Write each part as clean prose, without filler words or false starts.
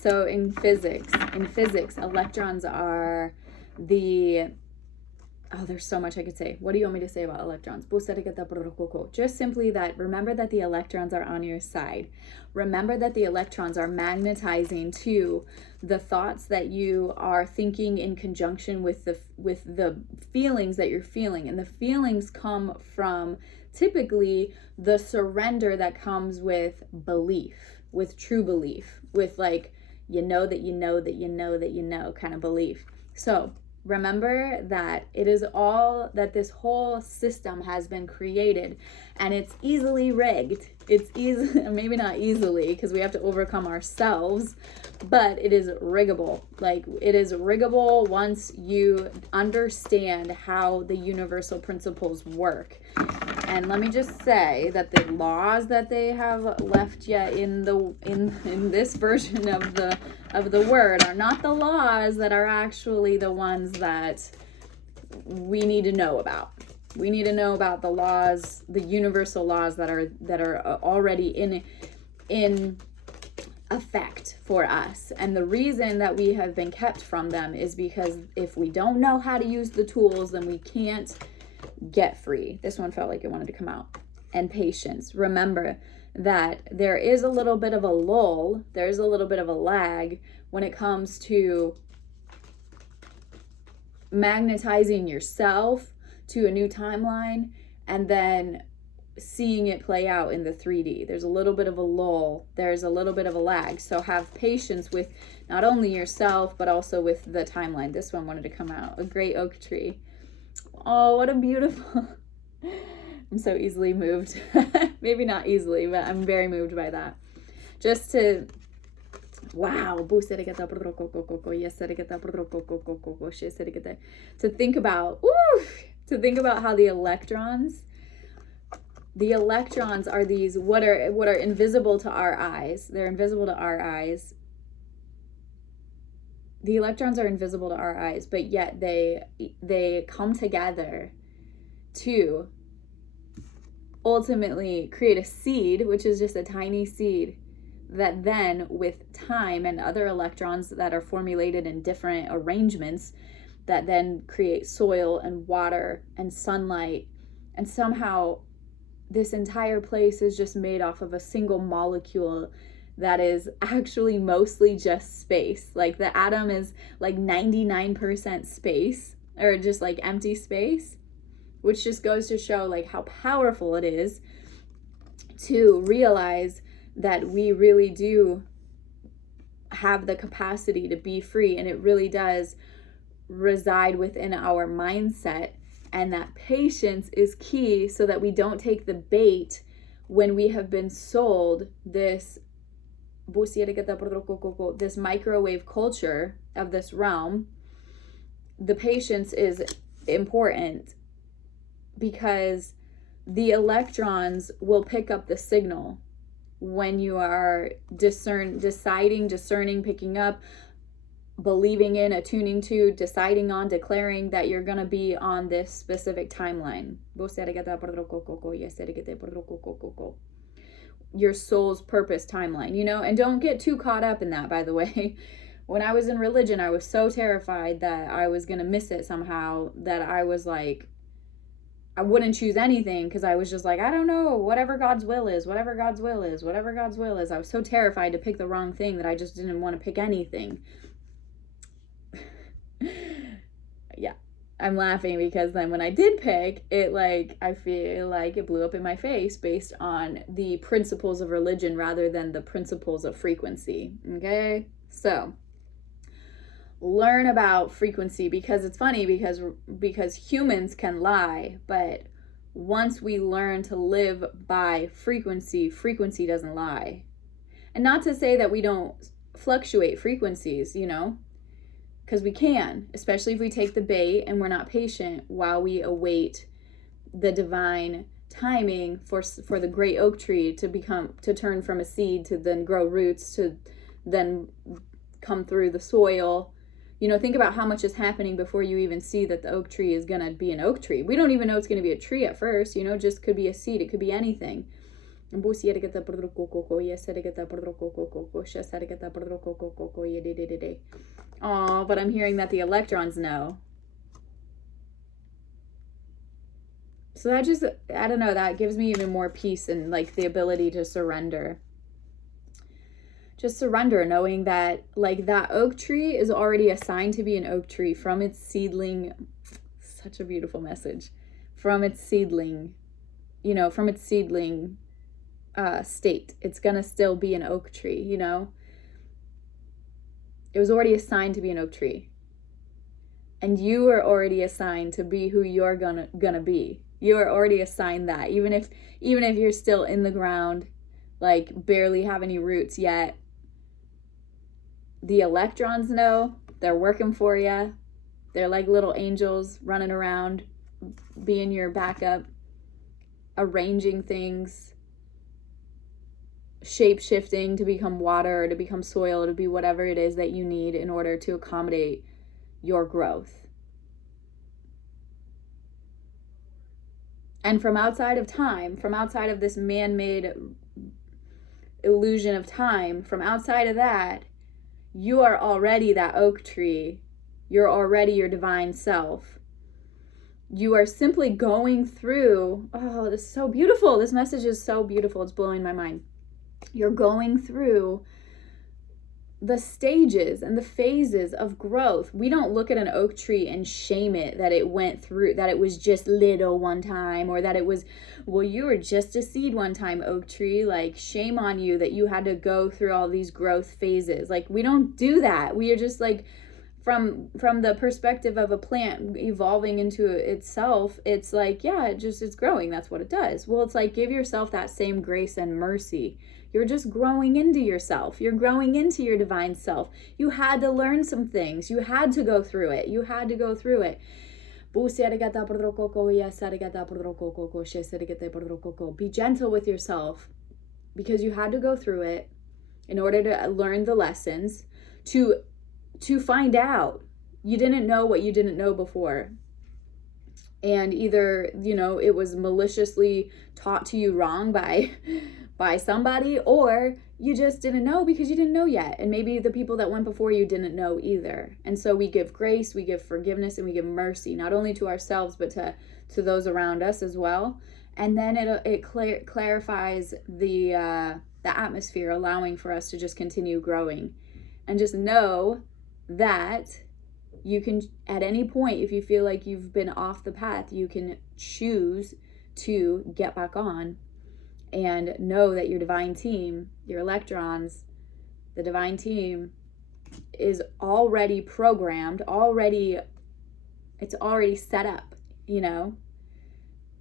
So in physics, electrons are the, oh, there's so much I could say. What do you want me to say about electrons? Just simply that, remember that the electrons are on your side. Remember that the electrons are magnetizing to the thoughts that you are thinking in conjunction with the feelings that you're feeling. And the feelings come from typically the surrender that comes with belief, with true belief, with like, you know that you know that you know that you know kind of belief. So remember that it is all that this whole system has been created, and it's easily rigged. It's easy, maybe not easily, because we have to overcome ourselves, but it is riggable. Like, it is riggable once you understand how the universal principles work. And let me just say that the laws that they have left yet in this version of the word are not the laws that are actually the ones that we need to know about. We need to know about the laws, the universal laws that are already in effect for us. And the reason that we have been kept from them is because if we don't know how to use the tools, then we can't get free. This one felt like it wanted to come out. And patience. Remember that there is a little bit of a lull, there's a little bit of a lag when it comes to magnetizing yourself to a new timeline and then seeing it play out in the 3D. There's a little bit of a lull, there's a little bit of a lag. So have patience with not only yourself, but also with the timeline. This one wanted to come out. A great oak tree. Oh, what a beautiful... I'm so easily moved. Maybe not easily, but I'm very moved by that. Just to, wow. To think about how the electrons are these, what are invisible to our eyes. They're invisible to our eyes. The electrons are invisible to our eyes, but yet they come together to ultimately create a seed, which is just a tiny seed that then with time and other electrons that are formulated in different arrangements that then create soil and water and sunlight. And somehow this entire place is just made off of a single molecule that is actually mostly just space. Like the atom is like 99% space, or just like empty space, which just goes to show like how powerful it is to realize that we really do have the capacity to be free, and it really does reside within our mindset, and that patience is key so that we don't take the bait when we have been sold this microwave culture of this realm. The patience is important because the electrons will pick up the signal when you are discerning, picking up, believing in, attuning to, deciding on, declaring that you're going to be on this specific timeline. Your soul's purpose timeline, you know, and don't get too caught up in that, by the way. When I was in religion, I was so terrified that I was going to miss it somehow that I was like, I wouldn't choose anything because I was just like, I don't know, whatever God's will is, whatever God's will is, whatever God's will is. I was so terrified to pick the wrong thing that I just didn't want to pick anything. Yeah, I'm laughing because then when I did pick it, like, I feel like it blew up in my face based on the principles of religion rather than the principles of frequency. Okay, so learn about frequency, because it's funny because humans can lie, but once we learn to live by frequency doesn't lie. And not to say that we don't fluctuate frequencies, you know, because we can, especially if we take the bait and we're not patient while we await the divine timing for the great oak tree to turn from a seed to then grow roots to then come through the soil. You know, think about how much is happening before you even see that the oak tree is going to be an oak tree. We don't even know it's going to be a tree at first, you know, just could be a seed. It could be anything. Oh, but I'm hearing that the electrons know. So that just, I don't know, that gives me even more peace and like the ability to surrender. Just surrender, knowing that like that oak tree is already assigned to be an oak tree from its seedling. Such a beautiful message. From its seedling, from its seedling state. It's gonna still be an oak tree, It was already assigned to be an oak tree. And you are already assigned to be who you're gonna be. You are already assigned that. Even if you're still in the ground, like barely have any roots yet, the electrons know. They're working for you. They're like little angels running around, being your backup, arranging things, shape-shifting to become water or to become soil, to be whatever it is that you need in order to accommodate your growth. And from outside of time, from outside of this man-made illusion of time, from outside of that, you are already that oak tree. You're already your divine self. You are simply going through, oh, this is so beautiful. This message is so beautiful. It's blowing my mind. You're going through the stages and the phases of growth. We don't look at an oak tree and shame it that it went through, that it was just little one time, or that it was, well, you were just a seed one time, oak tree. Like, shame on you that you had to go through all these growth phases. Like, we don't do that. We are just like, from the perspective of a plant evolving into itself, it's like, yeah, it's growing. That's what it does. Well, it's like, give yourself that same grace and mercy. You're just growing into yourself. You're growing into your divine self. You had to learn some things. You had to go through it. You had to go through it. Be gentle with yourself, because you had to go through it in order to learn the lessons, to find out. You didn't know what you didn't know before. And either, it was maliciously taught to you wrong by somebody, or you just didn't know because you didn't know yet. And maybe the people that went before you didn't know either. And so we give grace, we give forgiveness, and we give mercy, not only to ourselves, but to those around us as well. And then it clarifies the atmosphere, allowing for us to just continue growing. And just know that you can, at any point, if you feel like you've been off the path, you can choose to get back on, and know that your divine team, your electrons, the divine team is already programmed, it's already set up,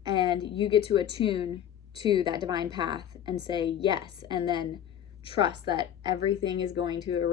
and you get to attune to that divine path and say yes, and then trust that everything is going to arrange